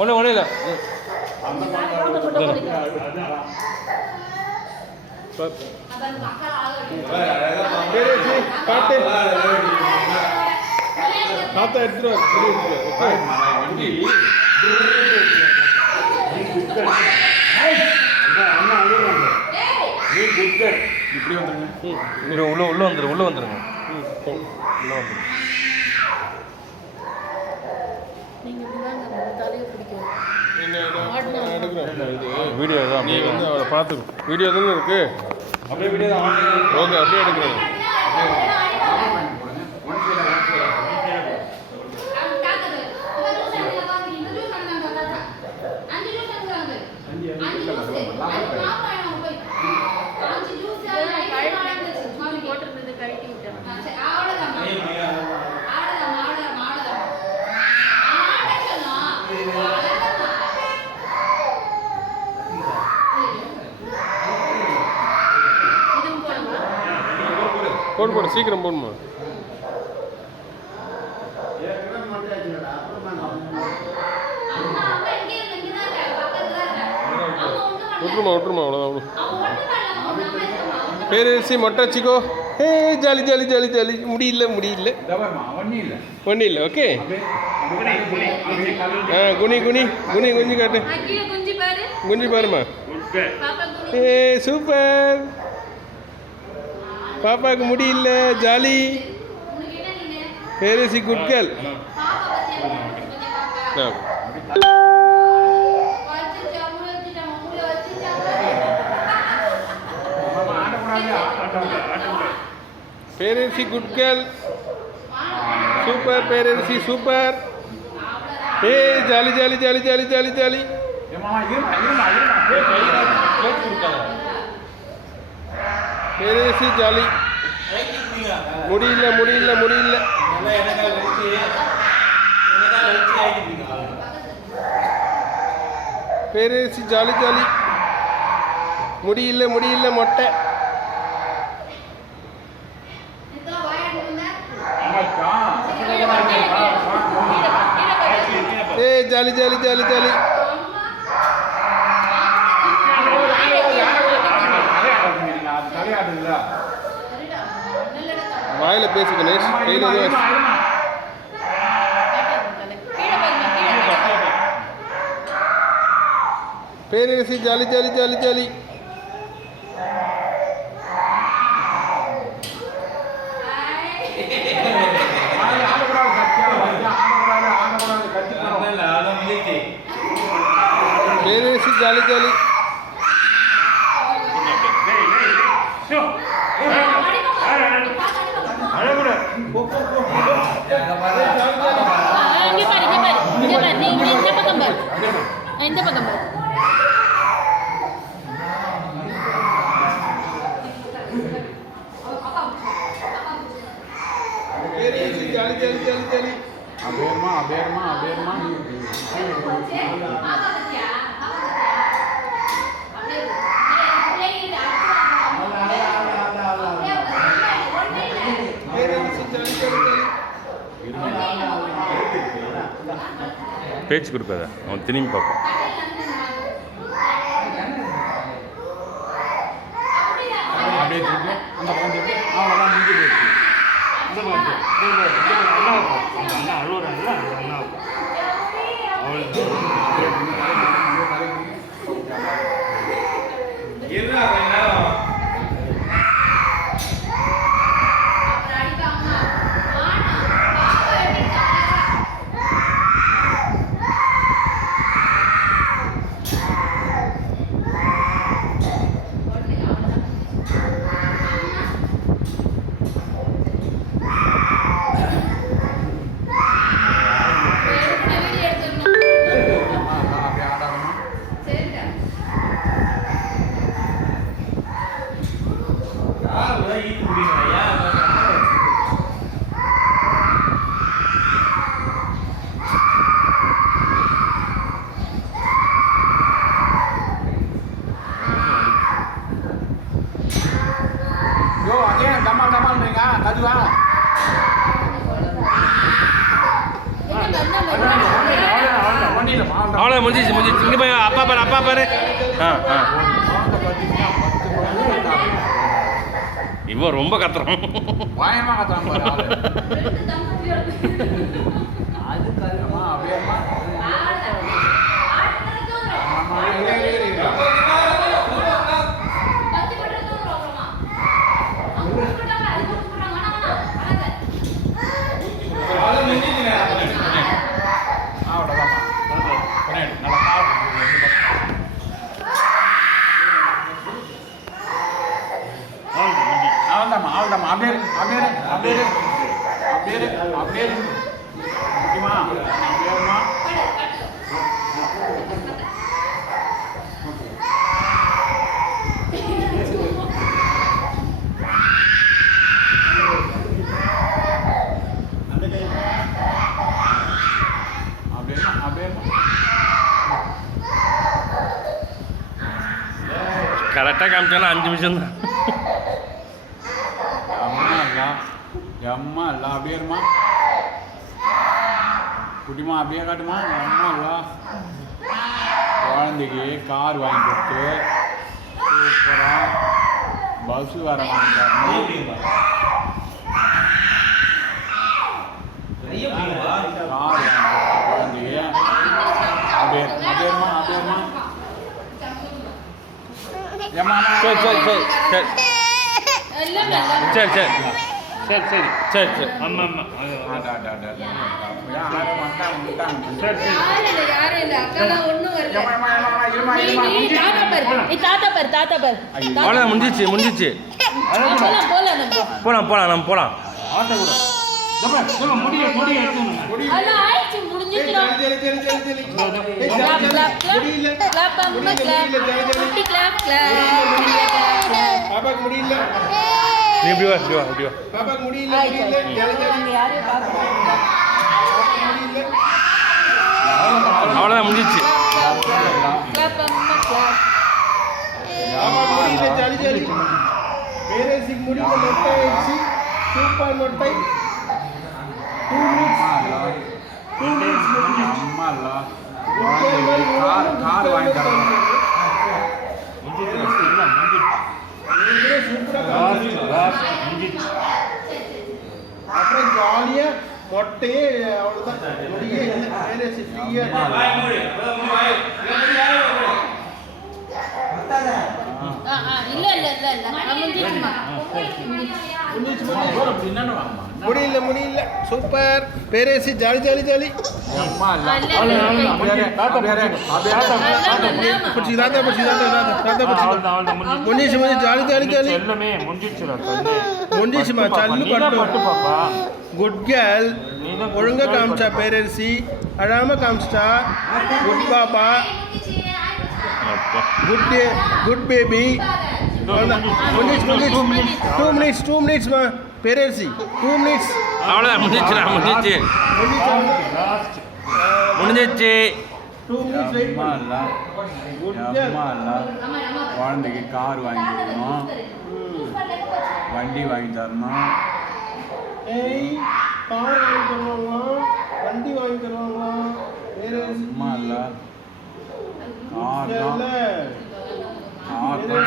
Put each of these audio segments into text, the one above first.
ஒன்றும் இல்லை காட்டு காத்தா எடுத்துட்டு இப்படி வந்துருங்க. உள்ள வந்துருங்க உள்ள வந்துருங்க. வீடியோ தான் நீ வந்து அவளை பார்த்து வீடியோ தானே இருக்கு. அப்படியே வீடியோ தான் ஓகே அப்படியே எடுக்கிறேன். போடு சீக்கிரம் போடுமா. விட்டுருமா அவ்வளோதான். பேரரசி மொட்டை வச்சுக்கோ. ஏ ஜாலி ஜாலி ஜாலி ஜாலி. முடியல ஒன்றும் இல்லை. ஓகே குனி குனி குனி குஞ்சு காட்டு. குஞ்சு பாருமா. ஏ சூப்பர். பாப்பாவுக்கு முடியல jolly. Perarasi good girl. Perarasi good girl. Super Perarasi super. ஏ jolly jolly jolly jolly jolly jolly. Perarasi jolly. முடியல. Perarasi jolly jolly. முடியல மொட்டை. ஏ ஜாலி ஜாலி ஜாலி ஜாலி. வாயில பேசு கணேஷ். கையில Perarasi jolly jolly jolly jolly. Perarasi jolly jolly. இந்த பக்கம் ஜாலி ஜாலி ஜாலி ஜாலி. அபேர்மா பேச்சு கொடுக்காத, அவன் திரும்பி பார்ப்போம். அப்படியே அந்த பக்கம் அவ்வளோதான் முடிஞ்சு போயிடுச்சு. இந்த அண்ணா அழுவுறாங்கல்ல, அந்த அண்ணா அவ்வளோ முடிஞ்சிச்சு முடிஞ்சிச்சு. இங்கே போய் அப்பா பாரு அப்பா பாரு. ஆ ஆ இவன் ரொம்ப கத்துறான். பயமா கத்துறான் பாரு ஆளு. அம்மா, அப்படியே அம்மா. அம்மா, இரு. அவ்வளோதாம்மா அப்படியே முக்கியமா அப்படியேம்மா. கரெக்டாக காமிச்சாலும் 5 நிமிஷம் தான். அம்மா இல்லை அப்படியே இருமா குட்டிமா அப்படியே காட்டுமா. அம்மா இல்லை குழந்தைக்கு கார் வாங்கி கொடுத்து சூப்பராக பஸ்ஸு வேற வாங்கி தரணும். கார் வாங்கி குழந்தைக்கு அப்படியே அப்படியேம்மா அப்படியேம்மா. ஏம்மா சரி சரி சரி சரி சரி சரி சரி சரி சரி சரி ஆமாம் ஆமாம் அவ்வளோ முடிஞ்சிச்சு முடிஞ்சிச்சு. போகலாம் போகலாம் நம்ம போகலாம். நீ இப்படி வா இப்படி வா இப்படி வா. அவ்வளோதான் முடிஞ்சிச்சு. சூப்பர் மொட்டை. அம்மா இல்லை கார் வாங்கி தரணும். அப்புறம் ஜாலியா மொட்டையே அவ்வளோதான். முடியல முடியல. Super Perarasi jolly jolly jolly. பிடிச்சி தாத்தா பிடிச்சி தாத்தா தாத்தா பிடிச்சி முடிஞ்சிச்சு முடிஞ்சு ஜாலி ஜாலி ஜாலி முடிஞ்சிச்சுமா. சல்லு பட்டு குட் கேர்ள். ஒழுங்கா காமிச்சா பேரரசி, அழாம காமிச்சிட்டா. குட் பாப்பா, குட் பேபி. முடிஞ்சிச்சு 2 மினிட்ஸ்மா பேரரசி 2 மினிட்ஸ். அவ்வளோதான் முடிஞ்சிச்சுடா முடிஞ்சிச்சு முடிஞ்சிச்சு. 2 மினிட்ஸ் வெயிட் அம்மா இல்லை குழந்தைக்கு கார் வாங்கி கொடுக்கணும், வண்டி வாங்கி தரணும். ஏய் கார் வாங்கி தருவாங்களா, வண்டி வாங்கி தருவாங்களா? அம்மா இல்லை கார் தான் அப்படியே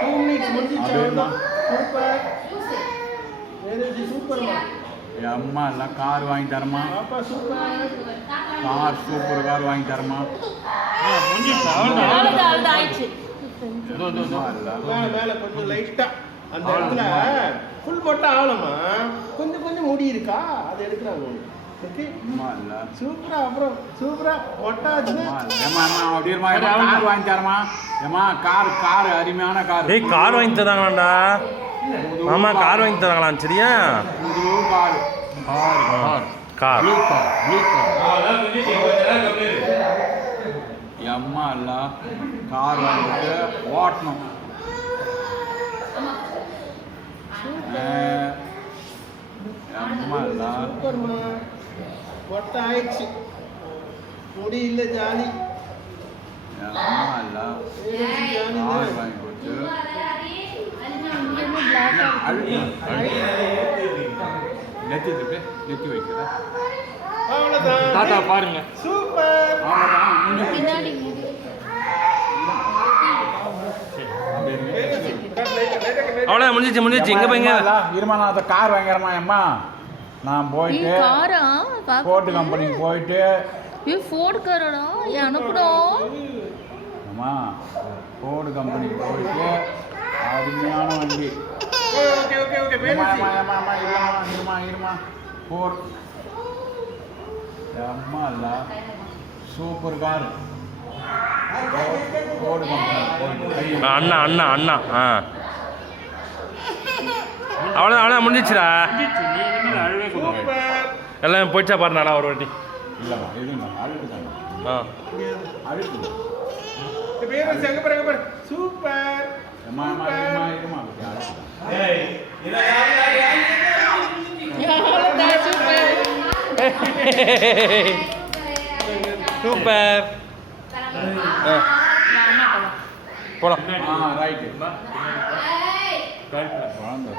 2 மினிட்ஸ் முடிஞ்சிச்சு. அவ்வளோதான். சூப்பர் பேரரசி சூப்பர்மா. என் அம்மா எல்லாம் கார் வாங்கி தரமா. பாப்பா சூப்பர். கார் சூப்பர் கார் வாங்கி தரமா. மேலே கொஞ்சம் லைட்டா அந்த இடத்துல ஃபுல் மொட்டை ஆகலமா, கொஞ்சம் கொஞ்சம் முடி இருக்கா, அதை எடுக்கிறாங்க. ஓகே சூப்பரா. அப்புறம் சூப்பரா மொட்டை ஆச்சுன்னா கார் வாங்கி தரமா. ஏமா கார் அருமையான கார். ஏய் கார் வாங்கி தராங்களாண்டா. மாமா கார் வாங்கி தராங்களாம். சரியா கார் அம்மா இல்ல கார் வாங்கிட்டு ஓட்டணும். அம்மா இல்ல சூப்பர்மா. மொட்டை ஆயிடுச்சு, முடி இல்லை ஜாலி. அம்மா இல்ல கார் வாங்கி கொடுத்து நெத்தி வைக்கிறேன். அவ்வளவுதான். தாத்தா பாருங்க. சூப்பர். அவ்வளோதான் முடிஞ்சு பின்னாடி முடி. அவ்வளோதான் முடிஞ்சிச்சு எங்கே போய்ங்க? இருமா நான் அந்த கார் வாங்கிறமா அம்மா நான் ஏய், போயிட்டு காரா? ஃபோர்டு கம்பெனிக்கு போயிட்டு ஏய், ஃபோர்டு காரடா? எனக்குடா. அம்மா ஃபோர்டு கம்பெனிக்கு போயிட்டு அருமையான வண்டி ஓகே ஓகே ஓகே இருமா பேசி. இருமா ஃபோர்ட் அம்மா இல்லை சூப்பர் கார் ஃபோர்டு கம்பெனி அண்ணா ஆ அவ்வளோதான் முடிஞ்சிச்சுடா. சூப்பர். எல்லாம் போயிடுச்சா பாரு நானா ஒரு வாட்டி. இல்லைம்மா எதுங்க அழுக்கு தாங்க ஆ அழுக்கு பேரரசு எங்க பாரு. சூப்பர். இருமா அவ்வளோதான், சூப்பர். சூப்பர். போலாம். ஆ ரைட்டு குழந்தை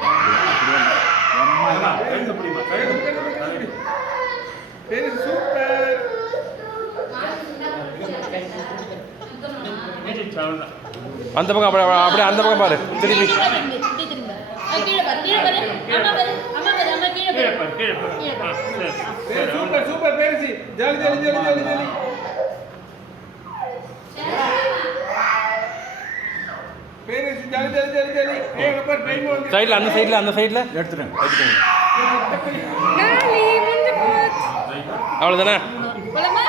அம்மா இல்லை பேரரசு சூப்பர். அந்த பக்கம் அப்படியே அந்த பக்கம் பாரு திருப்பி. கீழே பாரு, கீழே பாரு. அம்மா பாரு, அம்மா பாரு, அம்மா கீழே பாரு. கீழே பாரு. சூப்பர் சூப்பர் பேரரசு. ஜாலி. பேரரசு ஜாலி. ஏங்க பாரு டைம் வந்து. சைடில் அந்த சைடில் எடுத்துட்டேன் நாளி, முடிஞ்சு போச்சு. அவ்வளோதானே? போலாமா?